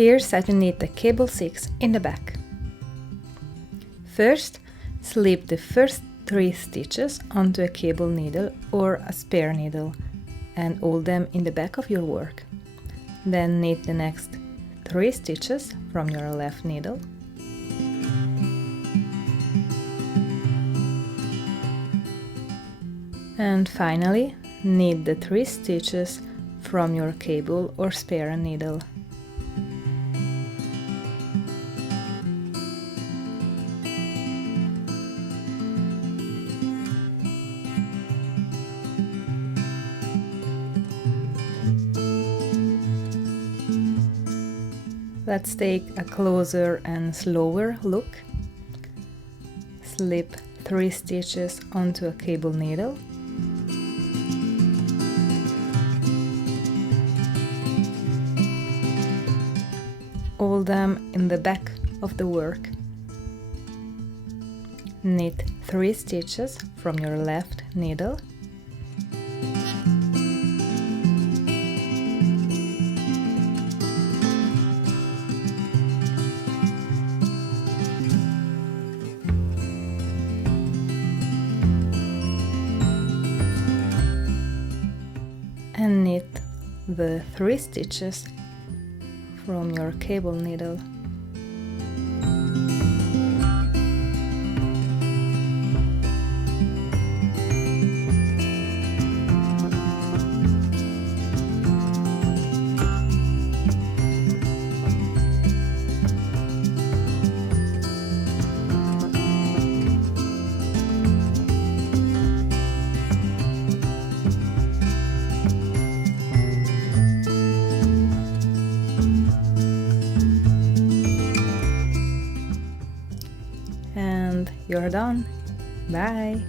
Here set to knit the cable 6 in the back. First, slip the first 3 stitches onto a cable needle or a spare needle and hold them in the back of your work. Then knit the next 3 stitches from your left needle. And finally, knit the 3 stitches from your cable or spare needle. Let's take a closer and slower look. Slip 3 stitches onto a cable needle. Hold them in the back of the work. Knit 3 stitches from your left needle. And knit the 3 stitches from your cable needle. And you're done. Bye!